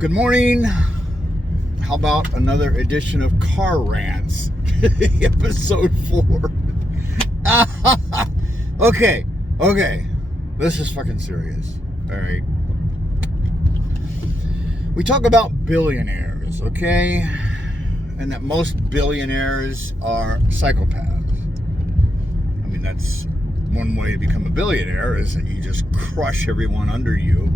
Good morning. How about another edition of Car Rants? Episode 4. Okay. This is fucking serious. Alright. We talk about billionaires, okay? And that most billionaires are psychopaths. I mean, that's one way to become a billionaire, is that you just crush everyone under you.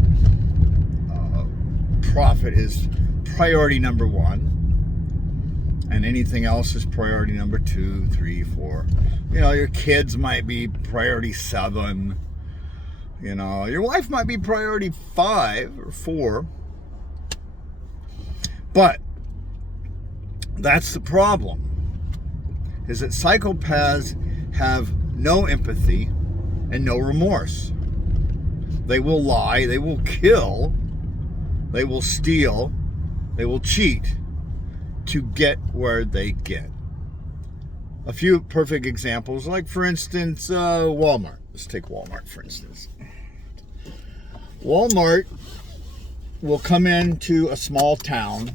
Profit is priority number 1, and anything else is priority number 2, 3, 4. You know, your kids might be priority 7. You know, your wife might be priority 5 or 4. But that's the problem, is that psychopaths have no empathy and no remorse. They will lie, they will kill, they will steal, they will cheat to get where they get. A few perfect examples, like for instance, Walmart. Let's take Walmart for instance. Walmart will come into a small town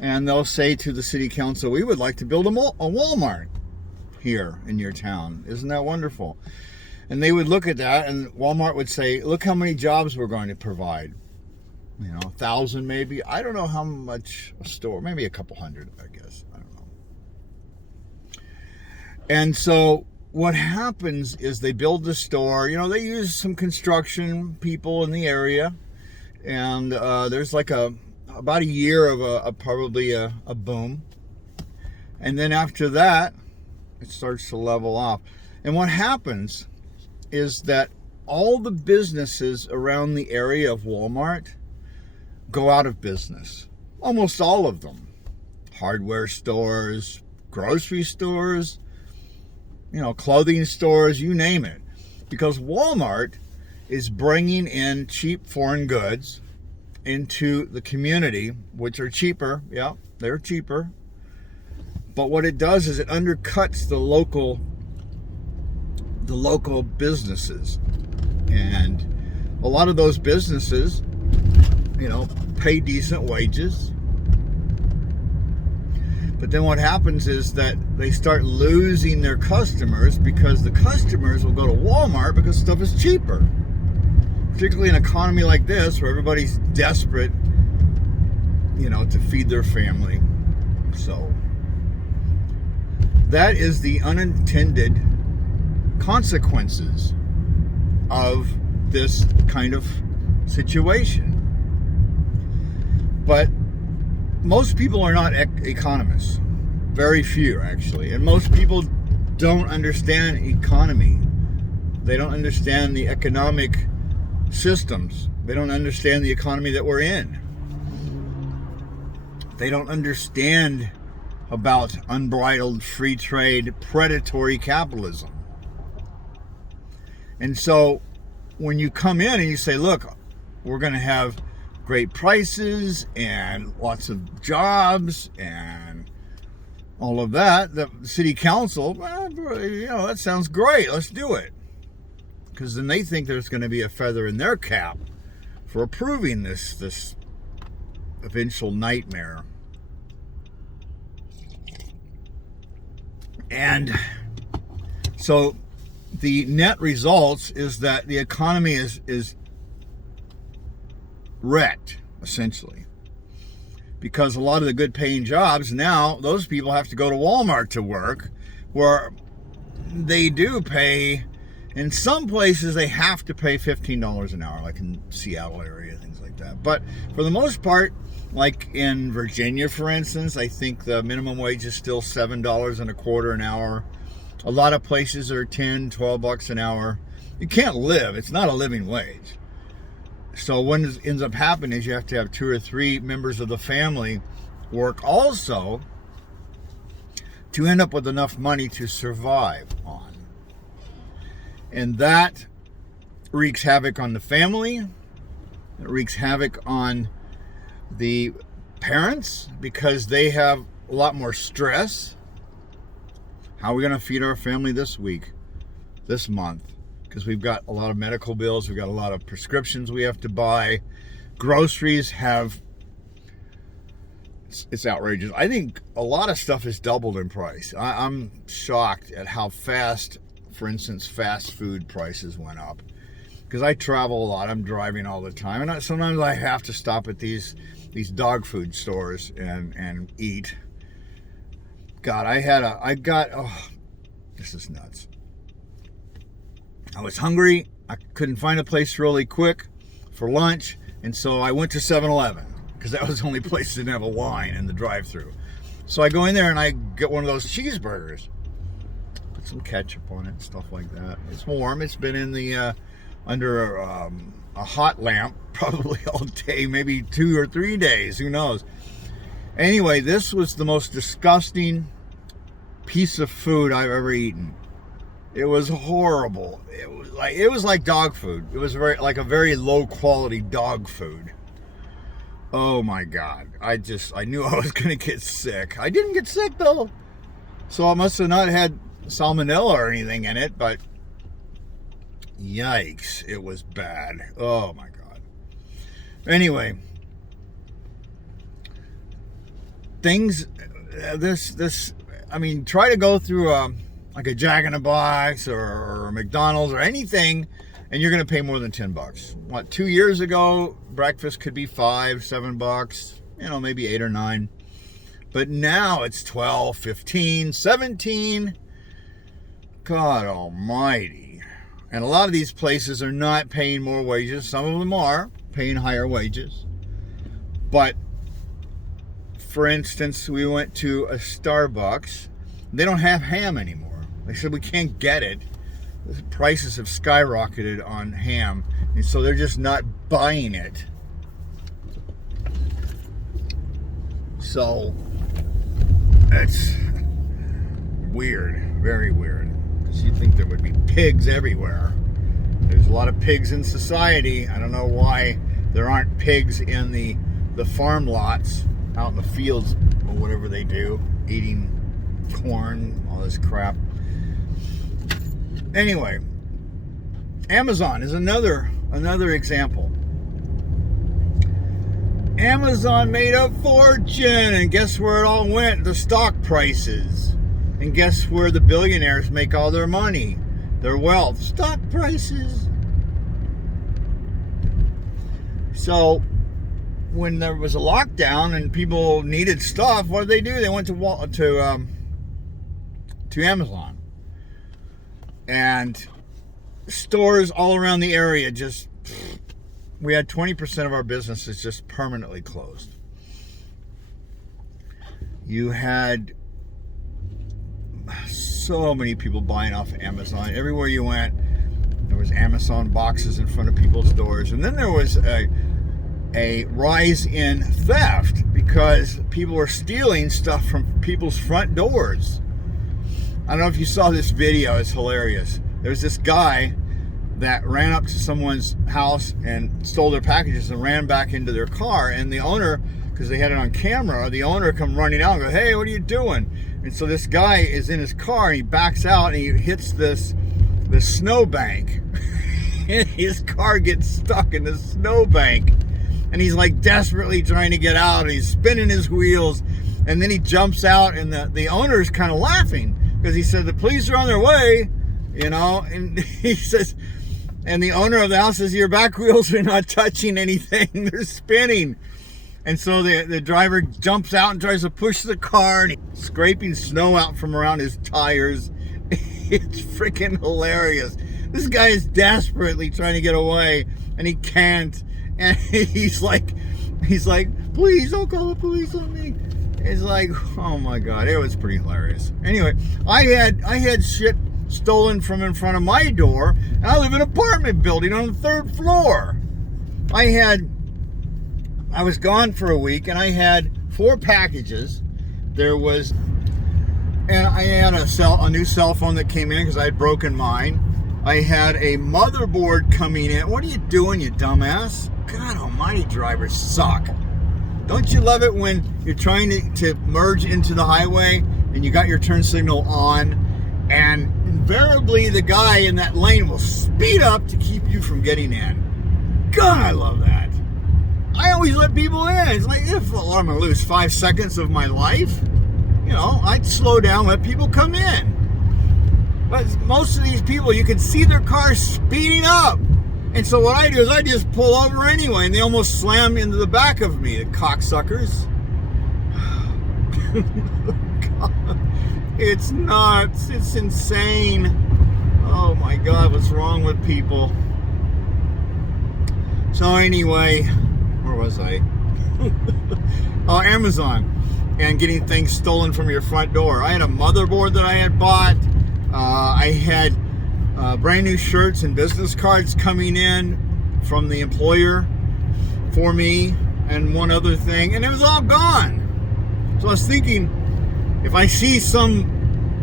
and they'll say to the city council, we would like to build a Walmart here in your town. Isn't that wonderful? And they would look at that and Walmart would say, look how many jobs we're going to provide. 1,000 maybe. I don't know how much a store, maybe a couple hundred, I guess. I don't know. And so what happens is they build the store. They use some construction people in the area. And there's like about a year of probably a boom. And then after that, it starts to level off. And what happens is that all the businesses around the area of Walmart go out of business. Almost all of them. Hardware stores, grocery stores, clothing stores, you name it. Because Walmart is bringing in cheap foreign goods into the community, which are cheaper. Yeah, they're cheaper. But what it does is it undercuts the local businesses. And a lot of those businesses pay decent wages. But then what happens is that they start losing their customers because the customers will go to Walmart because stuff is cheaper. Particularly in an economy like this where everybody's desperate, to feed their family. So that is the unintended consequences of this kind of situation. But most people are not economists. Very few, actually. And most people don't understand economy. They don't understand the economic systems. They don't understand the economy that we're in. They don't understand about unbridled free trade, predatory capitalism. And so when you come in and you say, look, we're going to have great prices and lots of jobs and all of that, the city council, that sounds great, let's do it. Because then they think there's going to be a feather in their cap for approving this eventual nightmare. And so the net results is that the economy is wrecked, essentially. Because a lot of the good paying jobs, now those people have to go to Walmart to work, where they do pay, in some places they have to pay $15 an hour, like in Seattle area, things like that. But for the most part, like in Virginia, for instance, I think the minimum wage is still $7.25 an hour. A lot of places are $10-12 an hour. You can't live. It's not a living wage. So what ends up happening is you have to have 2 or 3 members of the family work also to end up with enough money to survive on. And that wreaks havoc on the family. It wreaks havoc on the parents because they have a lot more stress. How are we going to feed our family this week, this month? Because we've got a lot of medical bills, we've got a lot of prescriptions we have to buy, groceries have, it's outrageous. I think a lot of stuff has doubled in price. I'm shocked at how fast, for instance, fast food prices went up. Because I travel a lot, I'm driving all the time, and sometimes I have to stop at these dog food stores and eat. God, this is nuts. I was hungry. I couldn't find a place really quick for lunch, and so I went to 7-Eleven because that was the only place that didn't have a line in the drive-thru. So I go in there and I get one of those cheeseburgers. Put some ketchup on it and stuff like that. It's warm. It's been in the under a hot lamp probably all day, maybe 2 or 3 days. Who knows? Anyway, this was the most disgusting piece of food I've ever eaten. It was horrible. It was like dog food. It was like a very low quality dog food. Oh my God. I knew I was going to get sick. I didn't get sick though. So I must have not had salmonella or anything in it, but yikes, it was bad. Oh my God. Anyway, try to go through like a Jack in the Box or a McDonald's or anything, and you're going to pay more than $10. What, 2 years ago, breakfast could be $5-7, maybe 8 or 9. But now it's 12, 15, 17. God almighty. And a lot of these places are not paying more wages. Some of them are paying higher wages. But, for instance, we went to a Starbucks. They don't have ham anymore. They said we can't get it. The prices have skyrocketed on ham, and so they're just not buying it. So that's weird, very weird. Because you'd think there would be pigs everywhere. There's a lot of pigs in society. I don't know why there aren't pigs in the farm lots out in the fields or whatever they do, eating corn, all this crap. Anyway, Amazon is another example. Amazon made a fortune, and guess where it all went? The stock prices. And guess where the billionaires make all their money, their wealth? Stock prices. So when there was a lockdown and people needed stuff, what did they do? They went to Amazon. And stores all around the area we had 20% of our businesses just permanently closed. You had so many people buying off Amazon. Everywhere you went, there was Amazon boxes in front of people's doors. And then there was a rise in theft because people were stealing stuff from people's front doors. I don't know if you saw this video. It's hilarious. There's this guy that ran up to someone's house and stole their packages and ran back into their car. And the owner, because they had it on camera, the owner come running out and go, "Hey, what are you doing?" And so this guy is in his car and he backs out and he hits this snowbank. And his car gets stuck in the snowbank. And he's like desperately trying to get out and he's spinning his wheels. And then he jumps out and the owner's kind of laughing. Because he said, "The police are on their way," and he says, and the owner of the house says, "Your back wheels are not touching anything, they're spinning." And so the driver jumps out and tries to push the car, and he's scraping snow out from around his tires. It's freaking hilarious. This guy is desperately trying to get away, and he can't. And he's like, "Please don't call the police on me." It's like, oh my God, it was pretty hilarious. Anyway, I had shit stolen from in front of my door, and I live in an apartment building on the 3rd floor. I was gone for a week, and I had 4 packages. And I had a new cell phone that came in because I had broken mine. I had a motherboard coming in. What are you doing, you dumbass? God almighty, drivers suck. Don't you love it when you're trying to merge into the highway and you got your turn signal on, and invariably the guy in that lane will speed up to keep you from getting in? God, I love that. always let people in. It's like, if I'm going to lose 5 seconds of my life, I'd slow down, let people come in. But most of these people, you can see their cars speeding up. And so what I do is I just pull over anyway, and they almost slam into the back of me, the cocksuckers. God, it's nuts. It's insane. Oh my God, what's wrong with people? So anyway, where was I? Oh, Amazon. And getting things stolen from your front door. I had a motherboard that I had bought. I had brand new shirts and business cards coming in from the employer for me, and one other thing, and it was all gone. So I was thinking, if I see some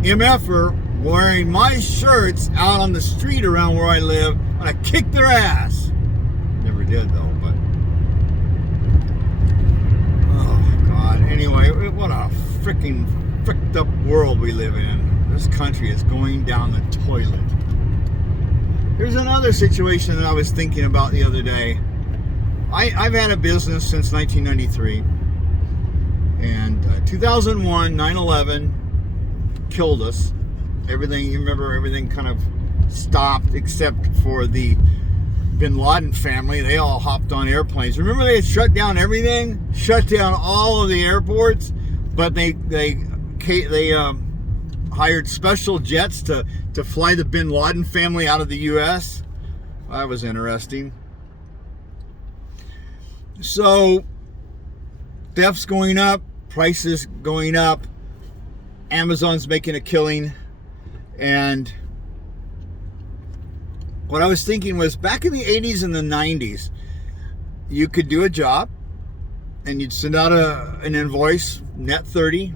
MFer wearing my shirts out on the street around where I live, I'm gonna kick their ass. Never did though, but oh God. Anyway, what a freaking fricked up world we live in. This country is going down the toilet. There's another situation that I was thinking about the other day. I've had a business since 1993. And 2001, 9/11 killed us. Everything, you remember, everything kind of stopped except for the Bin Laden family. They all hopped on airplanes. Remember, they had shut down everything? Shut down all of the airports, but they hired special jets to fly the Bin Laden family out of the U.S. That was interesting. So, theft's going up, prices going up, Amazon's making a killing, and what I was thinking was, back in the 80s and the 90s, you could do a job, and you'd send out an invoice, net 30,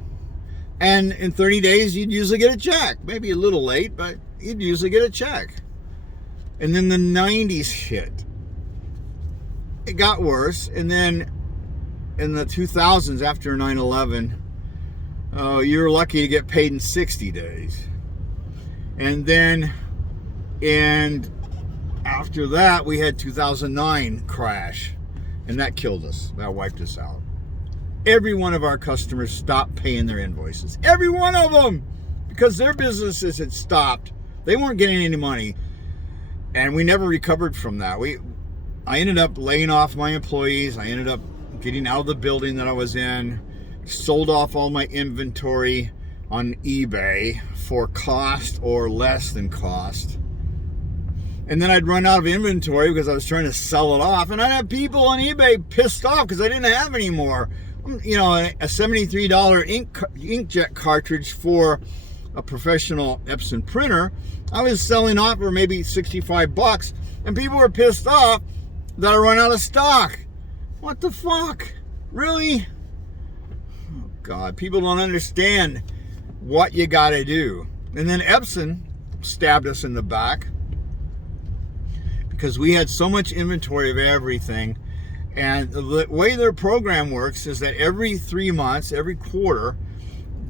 and in 30 days, you'd usually get a check. Maybe a little late, but you'd usually get a check. And then the 90s hit. It got worse. And then in the 2000s, after 9/11, you were lucky to get paid in 60 days. And then, after that, we had 2009 crash. And that killed us. That wiped us out. Every one of our customers stopped paying their invoices. Every one of them! Because their businesses had stopped. They weren't getting any money. And we never recovered from that. I ended up laying off my employees. I ended up getting out of the building that I was in. Sold off all my inventory on eBay for cost or less than cost. And then I'd run out of inventory because I was trying to sell it off. And I'd have people on eBay pissed off because I didn't have any more. A $73 inkjet cartridge for a professional Epson printer, I was selling off for maybe $65, and people were pissed off that I run out of stock. What the fuck? Really? Oh God, people don't understand what you gotta do. And then Epson stabbed us in the back because we had so much inventory of everything. And the way their program works is that every 3 months, every quarter,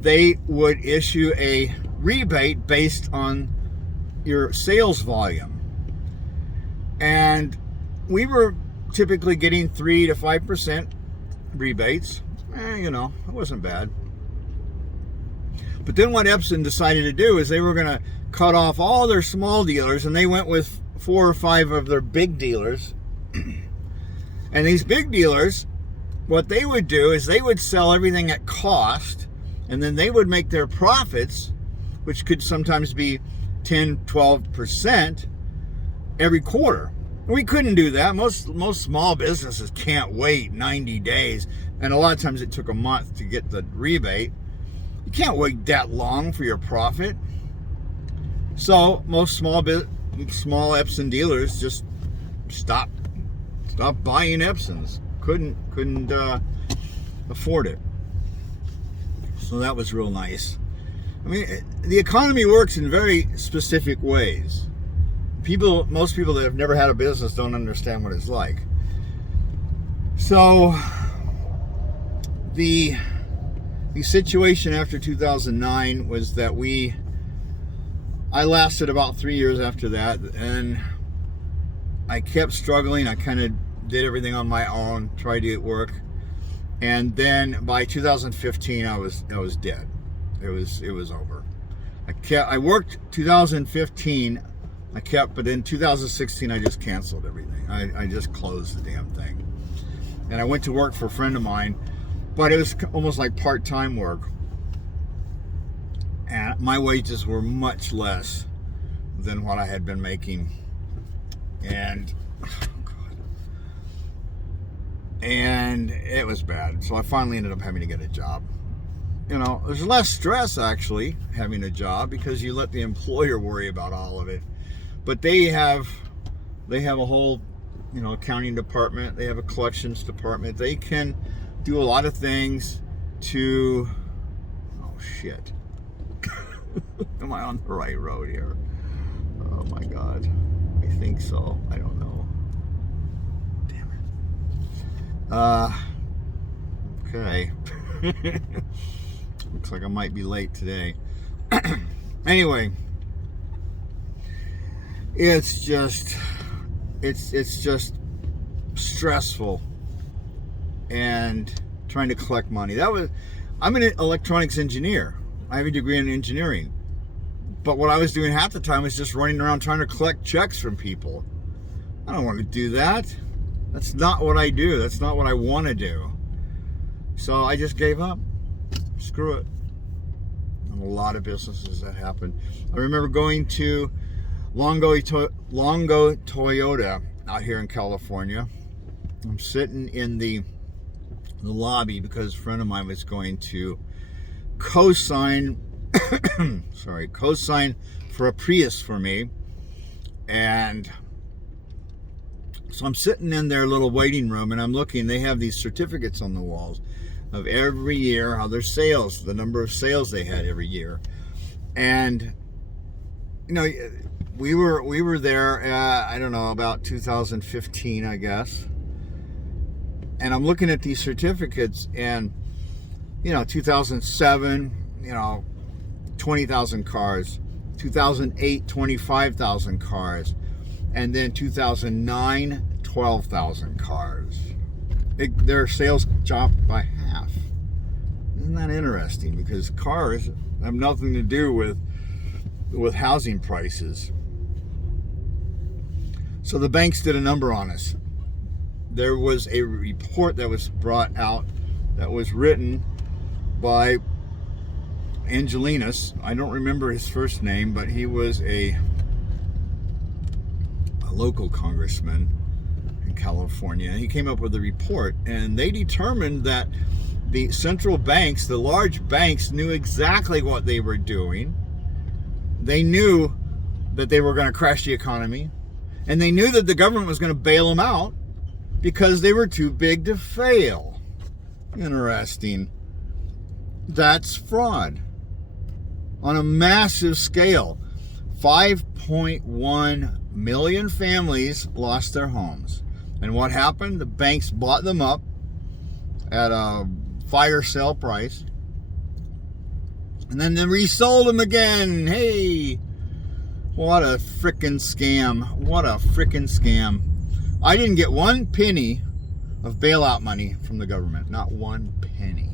they would issue a rebate based on your sales volume. And we were typically getting 3 to 5% rebates. It wasn't bad. But then what Epson decided to do is they were going to cut off all their small dealers, and they went with 4 or 5 of their big dealers. And these big dealers, what they would do is they would sell everything at cost, and then they would make their profits, which could sometimes be 10, 12% every quarter. We couldn't do that. Most small businesses can't wait 90 days, and a lot of times it took a month to get the rebate. You can't wait that long for your profit. So most small Epson dealers just stopped buying Epsons. Couldn't afford it. So that was real nice. I mean, the economy works in very specific ways. Most people that have never had a business don't understand what it's like. So the situation after 2009 was that I lasted about 3 years after that, and I kept struggling. I kind of did everything on my own, tried to get work. And then by 2015, I was dead. It was over. I worked 2015. But in 2016, I just canceled everything. I just closed the damn thing. And I went to work for a friend of mine, but it was almost like part-time work. And my wages were much less than what I had been making. And, oh God. And it was bad. So I finally ended up having to get a job. You know, there's less stress actually having a job because you let the employer worry about all of it. But they have a whole, you know, accounting department. They have a collections department. They can do a lot of things to, oh shit. Am I on the right road here? Oh my God. I think so. I don't know. Damn it. Okay. Looks like I might be late today. Anyway. It's just stressful and trying to collect money. I'm an electronics engineer. I have a degree in engineering. But what I was doing half the time was just running around trying to collect checks from people. I don't want to do that. That's not what I do. That's not what I want to do. So I just gave up. Screw it. And a lot of businesses that happen. I remember going to Longo Toyota out here in California. I'm sitting in the lobby because a friend of mine was going to co-sign for a Prius for me. And so I'm sitting in their little waiting room and I'm looking. They have these certificates on the walls of every year, how their sales, the number of sales they had every year. And, you know, we were there, I don't know, about 2015, I guess. And I'm looking at these certificates and, you know, 2007, you know, 20,000 cars. 2008, 25,000 cars. And then 2009, 12,000 cars. Their sales dropped by half. Isn't that interesting? Because cars have nothing to do with housing prices. So the banks did a number on us. There was a report that was brought out that was written by Angelinas. I don't remember his first name, but he was a local congressman in California. He came up with a report, and they determined that the central banks, the large banks, knew exactly what they were doing. They knew that they were going to crash the economy, and they knew that the government was going to bail them out because they were too big to fail. Interesting. That's fraud on a massive scale. 5.1 million families lost their homes. And what happened? The banks bought them up at a fire sale price. And then they resold them again. Hey, what a frickin' scam. What a frickin' scam. I didn't get one penny of bailout money from the government. Not one penny.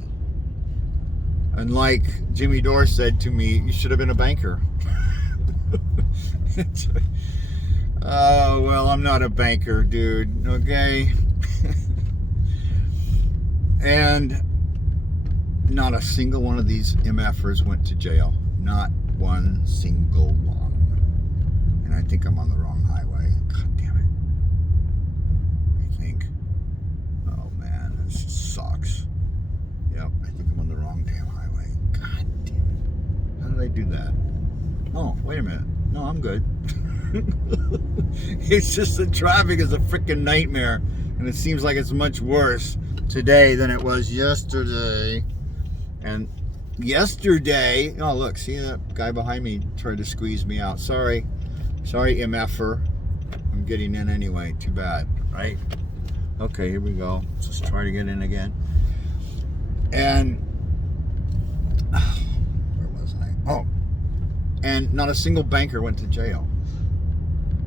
And like Jimmy Dore said to me, you should have been a banker. Oh, well, I'm not a banker, dude. Okay? And not a single one of these MFers went to jail. Not one single one. And I think I'm on the wrong highway. God damn it. I think. Oh, man. This sucks. Yep, I think I'm on the wrong damn highway. God damn it. How did I do that? Oh, wait a minute. No, I'm good. It's just the traffic is a freaking nightmare. And it seems like it's much worse today than it was yesterday. And yesterday, oh look, see that guy behind me tried to squeeze me out. Sorry, MFer. I'm getting in anyway. Too bad, right? Okay, here we go. Let's just try to get in again. And where was I? Oh, and not a single banker went to jail.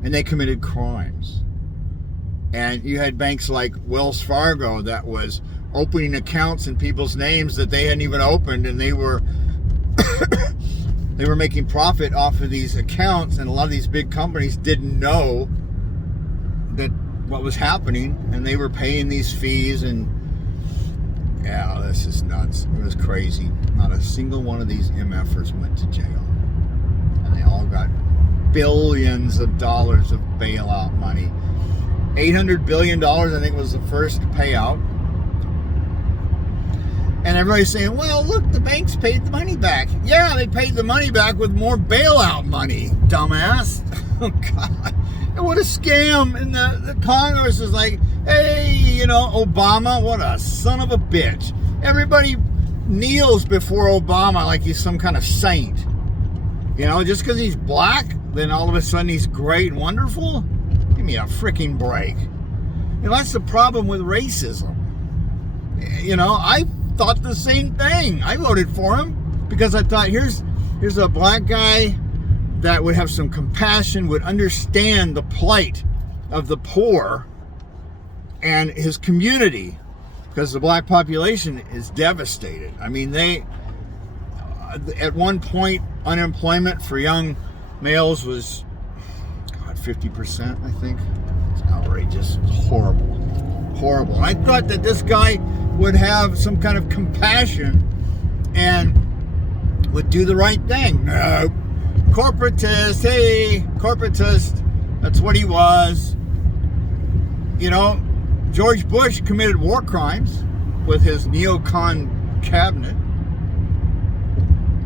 And they committed crimes. And you had banks like Wells Fargo that was opening accounts in people's names that they hadn't even opened, and they were they were making profit off of these accounts, and a lot of these big companies didn't know that what was happening, and they were paying these fees. And yeah, this is nuts. It was crazy. Not a single one of these MFers went to jail, and they all got billions of dollars of bailout money. $800 billion, I think, was the first payout. And everybody's saying, well, look, the banks paid the money back. Yeah, they paid the money back with more bailout money, dumbass. Oh, God. And what a scam. And the Congress is like, hey, Obama, what a son of a bitch. Everybody kneels before Obama like he's some kind of saint. Just because he's black, then all of a sudden he's great and wonderful? Give me a freaking break. That's the problem with racism. I thought the same thing. I voted for him because I thought, here's a black guy that would have some compassion, would understand the plight of the poor and his community, because the black population is devastated. I mean, they, at one point, unemployment for young males was 50%, I think. It's outrageous. It's horrible. Horrible. I thought that this guy would have some kind of compassion and would do the right thing. No. Corporatist. Hey, corporatist. That's what he was. George Bush committed war crimes with his neocon cabinet.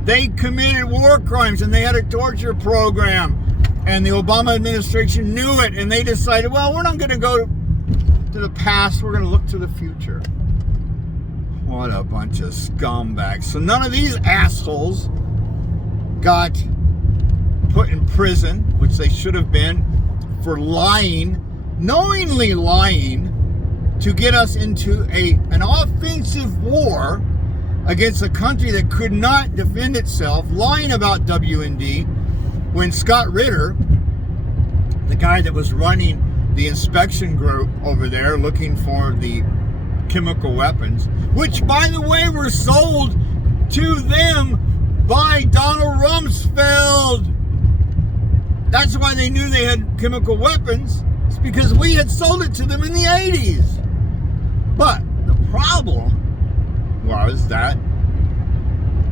They committed war crimes, and they had a torture program. And the Obama administration knew it, and they decided, well, we're not going to go to the past, we're going to look to the future. What a bunch of scumbags. So none of these assholes got put in prison, which they should have been, for lying, knowingly lying, to get us into an offensive war against a country that could not defend itself, lying about WMD. When Scott Ritter, the guy that was running the inspection group over there looking for the chemical weapons, which, by the way, were sold to them by Donald Rumsfeld. That's why they knew they had chemical weapons. It's because we had sold it to them in the 80s. But the problem was that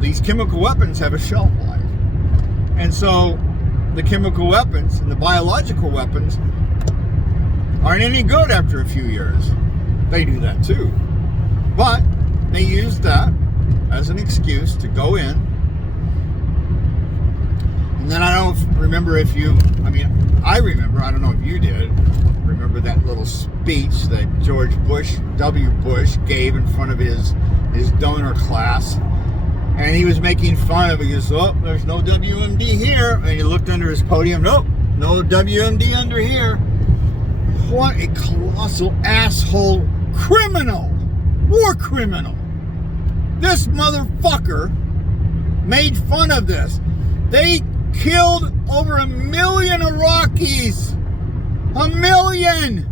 these chemical weapons have a shelf life. And so the chemical weapons and the biological weapons aren't any good after a few years. They do that too. But they use that as an excuse to go in. And then I don't remember if you, I remember, I don't know if you did, remember that little speech that George Bush, W. Bush, gave in front of his donor class. And he was making fun of it. He goes, oh, there's no WMD here. And he looked under his podium. Nope, no WMD under here. What a colossal asshole criminal. War criminal. This motherfucker made fun of this. They killed over 1 million Iraqis. 1 million.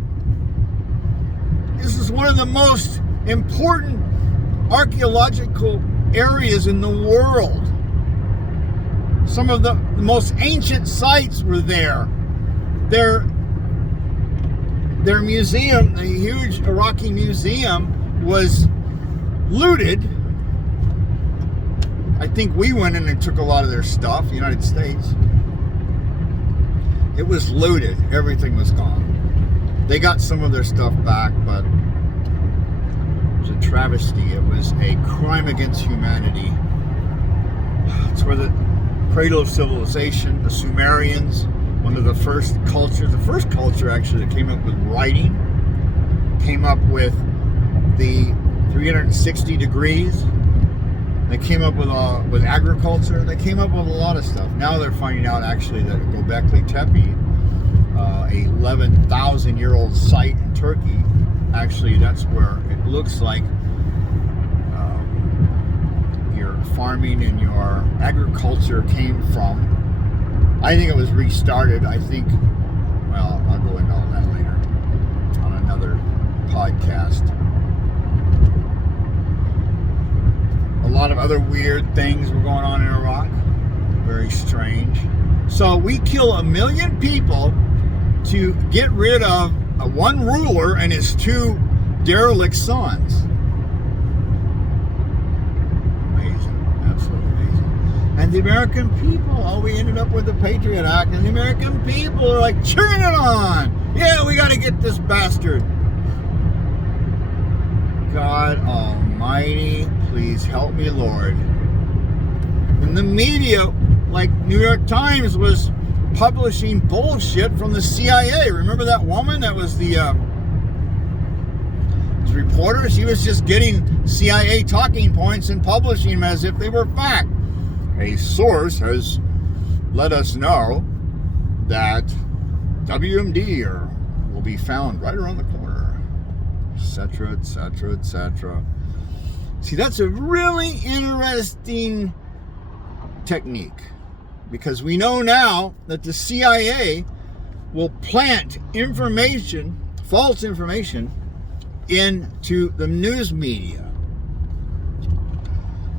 This is one of the most important archaeological areas in the world. Some of the most ancient sites were there. Their museum, the huge Iraqi museum, was looted. I think we went in and took a lot of their stuff, the United States. It was looted. Everything was gone. They got some of their stuff back, but it was a travesty. It was a crime against humanity. It's where the cradle of civilization, the Sumerians, one of the first culture actually that came up with writing, came up with the 360 degrees. They came up with agriculture. They came up with a lot of stuff. Now they're finding out actually that Göbekli Tepe, a 11,000-year-old site in Turkey, actually that's where it looks like your farming and your agriculture came from. I think it was restarted. I think, well, I'll go into all that later on podcast. A lot of other weird things were going on in Iraq. Very strange. So we kill 1 million people to get rid of one ruler and his 2 derelict sons. Amazing. Absolutely amazing. And the American people, we ended up with the Patriot Act, and the American people are like cheering it on. Yeah, we got to get this bastard. God Almighty, please help me, Lord. And the media, like New York Times, was publishing bullshit from the CIA. Remember that woman that was the reporter? She was just getting CIA talking points and publishing them as if they were fact. A source has let us know that WMD will be found right around the corner, etc., etc., etc. See, that's a really interesting technique, because we know now that the CIA will plant information, false information, into the news media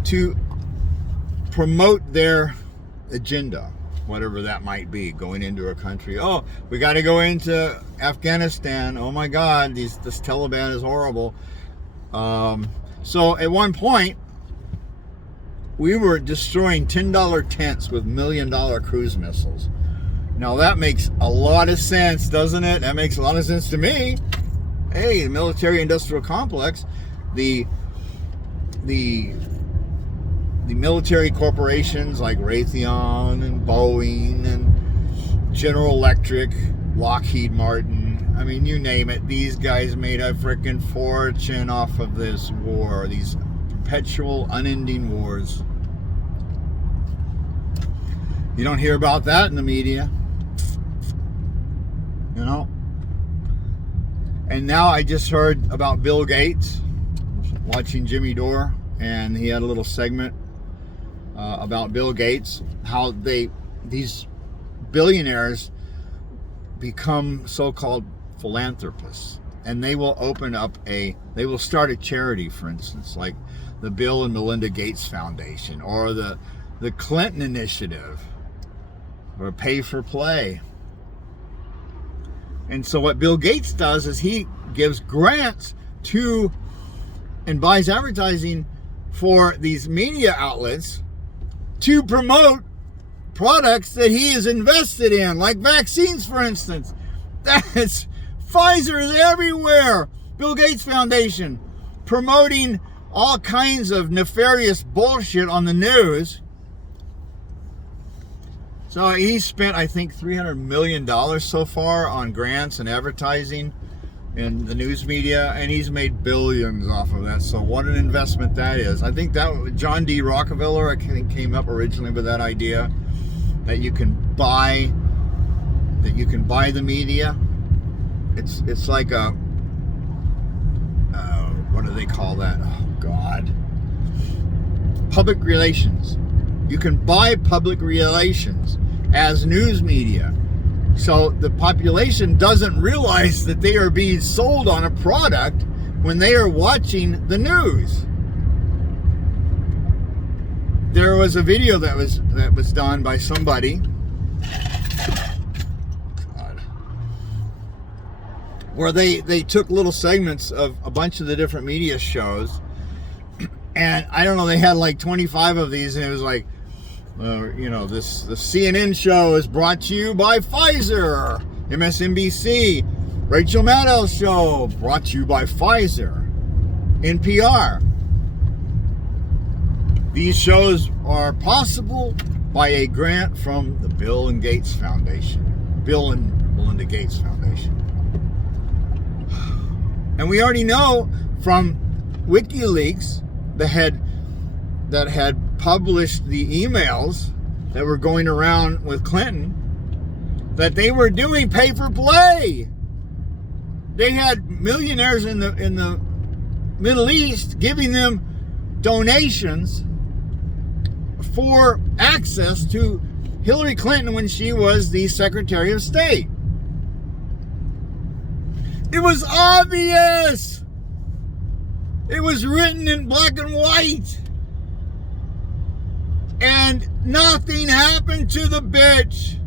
to promote their agenda, whatever that might be, going into a country. Oh, we got to go into Afghanistan. Oh my God, this Taliban is horrible. So at one point, we were destroying $10 tents with $1 million cruise missiles. Now that makes a lot of sense, doesn't it? That makes a lot of sense to me. Hey, the military-industrial complex, the military corporations like Raytheon and Boeing and General Electric, Lockheed Martin, I mean, you name it, these guys made a freaking fortune off of this war, these perpetual, unending wars. You don't hear about that in the media, you know. And now I just heard about Bill Gates, watching Jimmy Dore, and he had a little segment about Bill Gates, how these billionaires become so-called philanthropists, and they will they will start a charity, for instance, like the Bill and Melinda Gates Foundation, or the Clinton Initiative, or Pay for Play. And so what Bill Gates does is he gives grants to and buys advertising for these media outlets to promote products that he is invested in, like vaccines, for instance. That's Pfizer is everywhere. Bill Gates Foundation promoting all kinds of nefarious bullshit on the news. So he spent, I think, $300 million so far on grants and advertising in the news media, and he's made billions off of that. So what an investment that is. I think that John D. Rockefeller, I think, came up originally with that idea that you can buy the media. It's like a what do they call that? Oh God, public relations. You can buy public relations as news media. So the population doesn't realize that they are being sold on a product when they are watching the news. There was a video that was done by somebody, God, where they took little segments of a bunch of the different media shows, and I don't know, they had like 25 of these, and it was like, the CNN show is brought to you by Pfizer. MSNBC, Rachel Maddow's show, brought to you by Pfizer. NPR. These shows are possible by a grant from the Bill and Gates Foundation. Bill and Melinda Gates Foundation. And we already know from WikiLeaks that had published the emails that were going around with Clinton, that they were doing pay for play. They had millionaires in the Middle East giving them donations for access to Hillary Clinton when she was the Secretary of State. It was obvious. It was written in black and white. And nothing happened to the bitch.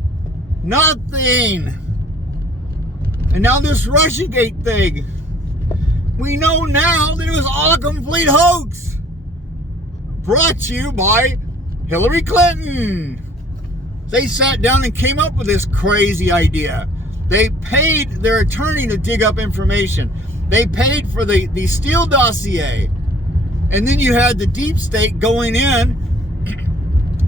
Nothing. And now this Russiagate thing. We know now that it was all a complete hoax. Brought to you by Hillary Clinton. They sat down and came up with this crazy idea. They paid their attorney to dig up information. They paid for the Steele dossier. And then you had the deep state going in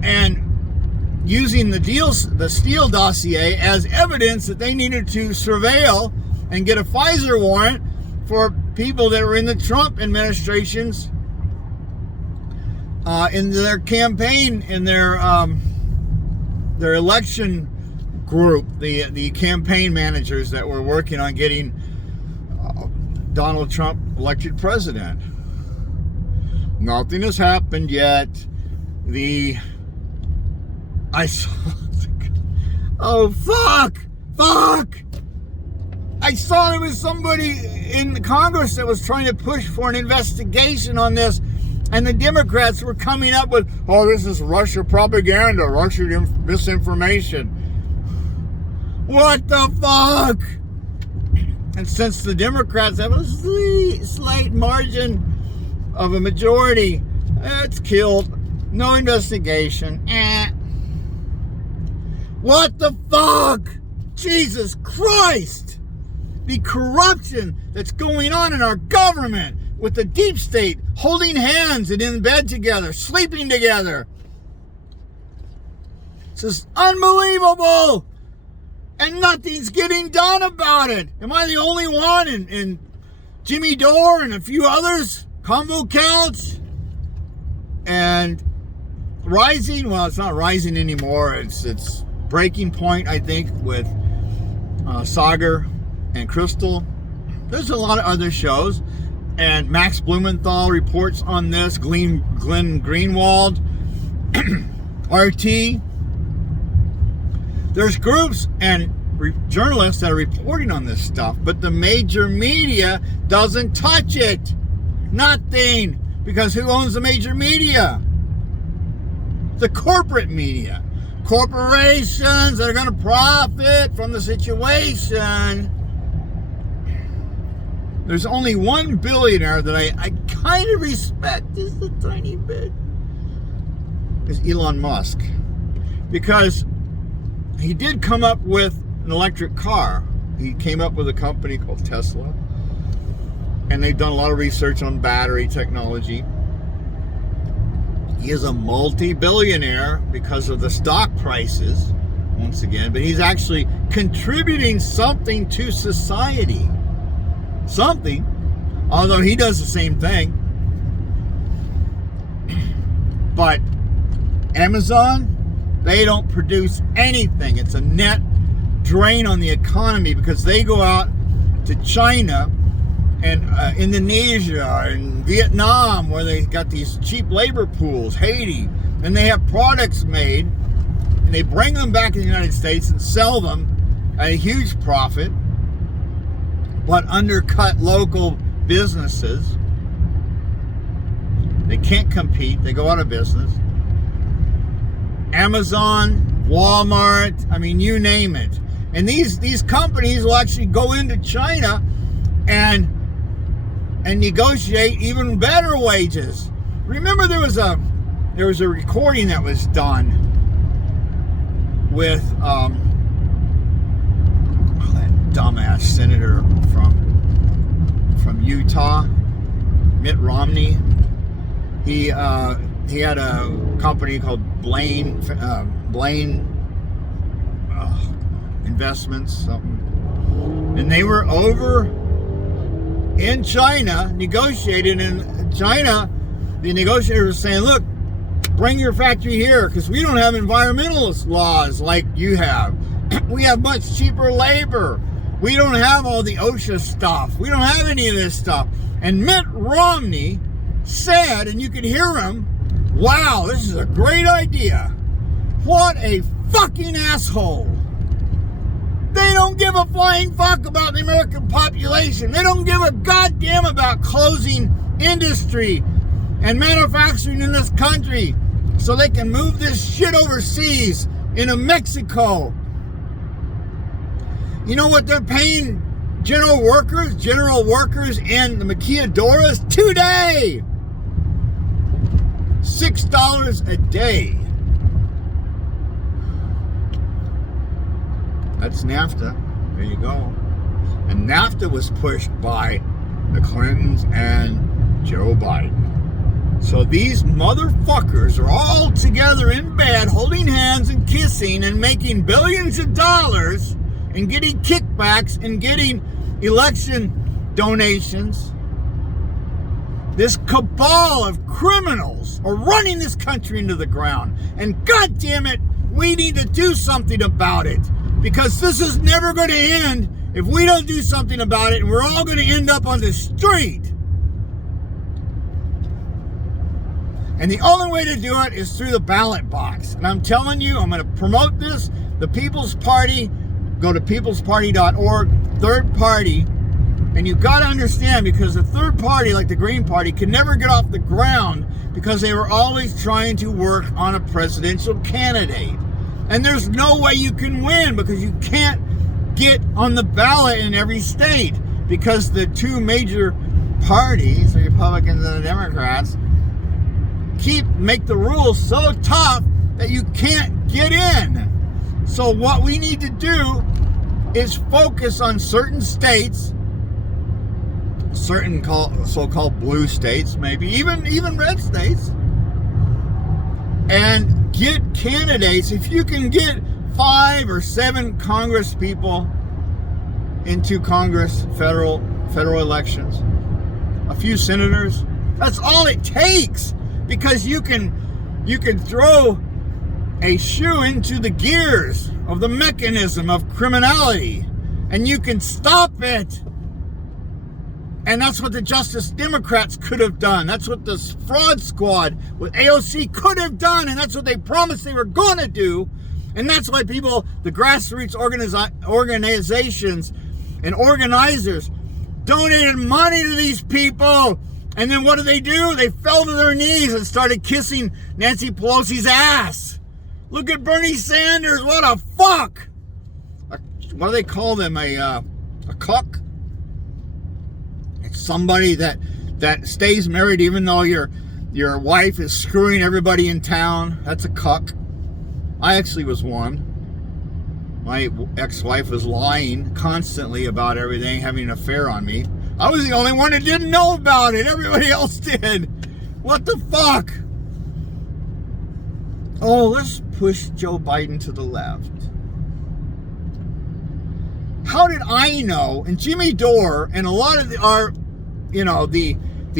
and using the Steele dossier as evidence that they needed to surveil and get a FISA warrant for people that were in the Trump administration's in their campaign, in their election group, the campaign managers that were working on getting Donald Trump elected president. Nothing has happened yet. Oh, fuck! I saw there was somebody in the Congress that was trying to push for an investigation on this, and the Democrats were coming up with, oh, this is Russia propaganda, Russian misinformation. What the fuck? And since the Democrats have a slight margin of a majority, it's killed. No investigation. What the fuck? Jesus Christ! The corruption that's going on in our government with the deep state holding hands and in bed together, sleeping together. This is unbelievable! And nothing's getting done about it. Am I the only one? And Jimmy Dore and a few others? Convo Couch? And Rising? Well, it's not Rising anymore. It's Breaking Point, I think, with Sagar and Crystal. There's a lot of other shows. And Max Blumenthal reports on this. Glenn Greenwald. RT. There's groups and journalists that are reporting on this stuff, but the major media doesn't touch it. Nothing. Because who owns the major media? The corporate media. Corporations that are going to profit from the situation. There's only one billionaire that I kind of respect, just a tiny bit. Is Elon Musk. Because he did come up with an electric car. He came up with a company called Tesla. And they've done a lot of research on battery technology. He is a multi-billionaire because of the stock prices, once again, but he's actually contributing something to society. Something, although he does the same thing. But Amazon, they don't produce anything. It's a net drain on the economy because they go out to China and Indonesia and Vietnam, where they got these cheap labor pools, Haiti, and they have products made, and they bring them back to the United States and sell them at a huge profit, but undercut local businesses. They can't compete. They go out of business. Amazon, Walmart, I mean, you name it. And these companies will actually go into China and negotiate even better wages. Remember, there was a recording that was done with that dumbass senator from Utah, Mitt Romney. He had a company called Blaine Investments, something, and they were over in China negotiating. In China, the negotiators were saying, look, bring your factory here because we don't have environmentalist laws like you have. We have much cheaper labor. We don't have all the OSHA stuff. We don't have any of this stuff. And Mitt Romney said, and you could hear him, wow, this is a great idea. What a fucking asshole. They don't give a flying fuck about the American population. They don't give a goddamn about closing industry and manufacturing in this country so they can move this shit overseas into Mexico. You know what they're paying general workers in the maquiladoras today? $6 a day. That's NAFTA. There you go. And NAFTA was pushed by the Clintons and Joe Biden. So these motherfuckers are all together in bed, holding hands and kissing and making billions of dollars and getting kickbacks and getting election donations. This cabal of criminals are running this country into the ground. And God damn it, we need to do something about it. Because this is never going to end if we don't do something about it, and we're all going to end up on the street. And the only way to do it is through the ballot box. And I'm telling you, I'm going to promote this. The People's Party, go to peoplesparty.org, third party. And you've got to understand, because the third party, like the Green Party, can never get off the ground because they were always trying to work on a presidential candidate. And there's no way you can win because you can't get on the ballot in every state because the two major parties, the Republicans and the Democrats, make the rules so tough that you can't get in. So what we need to do is focus on certain states, certain so-called blue states, maybe even red states, and get candidates. If you can get 5 or 7 Congress people into Congress, federal elections, a few senators, that's all it takes, because you can throw a shoe into the gears of the mechanism of criminality, and you can stop it. And that's what the Justice Democrats could have done. That's what the fraud squad with AOC could have done. And that's what they promised they were going to do. And that's why people, the grassroots organizations and organizers, donated money to these people. And then what do? They fell to their knees and started kissing Nancy Pelosi's ass. Look at Bernie Sanders. What a fuck. What do they call them? A cuck? Somebody that stays married even though your wife is screwing everybody in town. That's a cuck. I actually was one. My ex-wife was lying constantly about everything, having an affair on me. I was the only one that didn't know about it. Everybody else did. What the fuck? Oh, let's push Joe Biden to the left. How did I know? And Jimmy Dore and a lot of the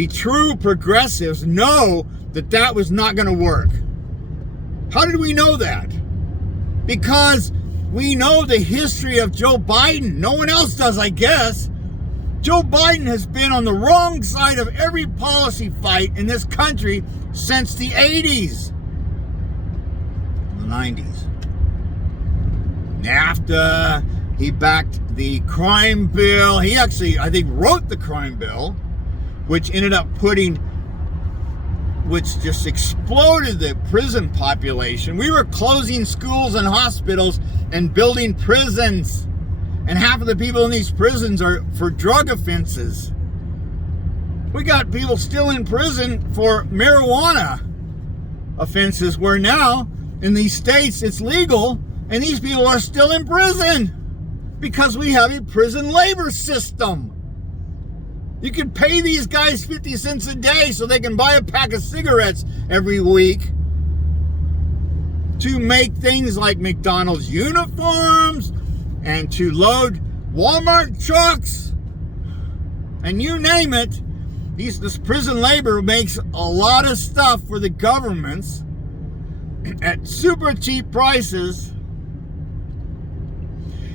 true progressives know that was not going to work. How did we know that? Because we know the history of Joe Biden. No one else does, I guess. Joe Biden has been on the wrong side of every policy fight in this country since the 80s. The 90s. NAFTA. He backed the crime bill. He actually, I think, wrote the crime bill, which ended up which just exploded the prison population. We were closing schools and hospitals and building prisons. And half of the people in these prisons are for drug offenses. We got people still in prison for marijuana offenses, where now in these states it's legal, and these people are still in prison. Because we have a prison labor system. You can pay these guys 50 cents a day so they can buy a pack of cigarettes every week to make things like McDonald's uniforms and to load Walmart trucks and you name it. This prison labor makes a lot of stuff for the governments at super cheap prices.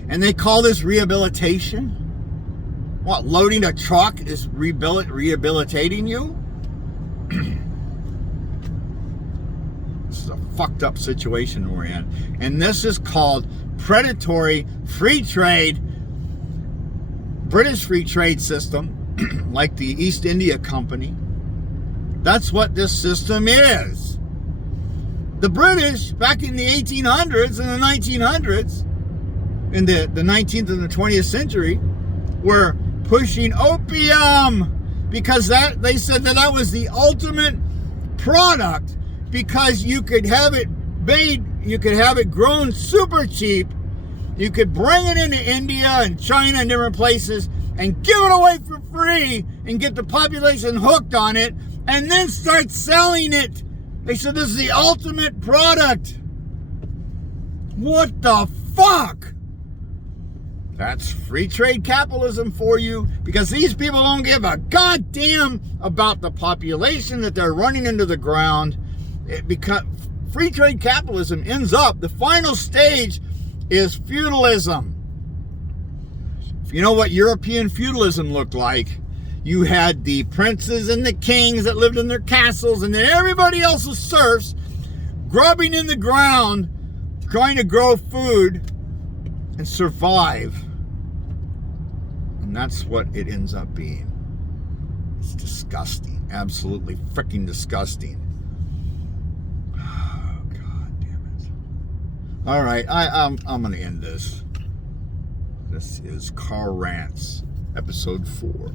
And they call this rehabilitation? What, loading a truck is rehabilitating you? This is a fucked up situation we're in. And this is called predatory free trade, British free trade system, like the East India Company. That's what this system is. The British, back in the 1800s and the 1900s, in the 19th and the 20th century, were pushing opium because they said that was the ultimate product, because you could have it made, you could have it grown super cheap, you could bring it into India and China and different places and give it away for free and get the population hooked on it and then start selling it. They said this is the ultimate product. What the fuck? That's free trade capitalism for you, because these people don't give a goddamn about the population that they're running into the ground. Because free trade capitalism ends up, the final stage is feudalism. If you know what European feudalism looked like, you had the princes and the kings that lived in their castles, and then everybody else was serfs, grubbing in the ground, trying to grow food and survive. And that's what it ends up being. It's disgusting. Absolutely freaking disgusting. Oh, God damn it. All right, I'm going to end this. This is Rants, episode 4.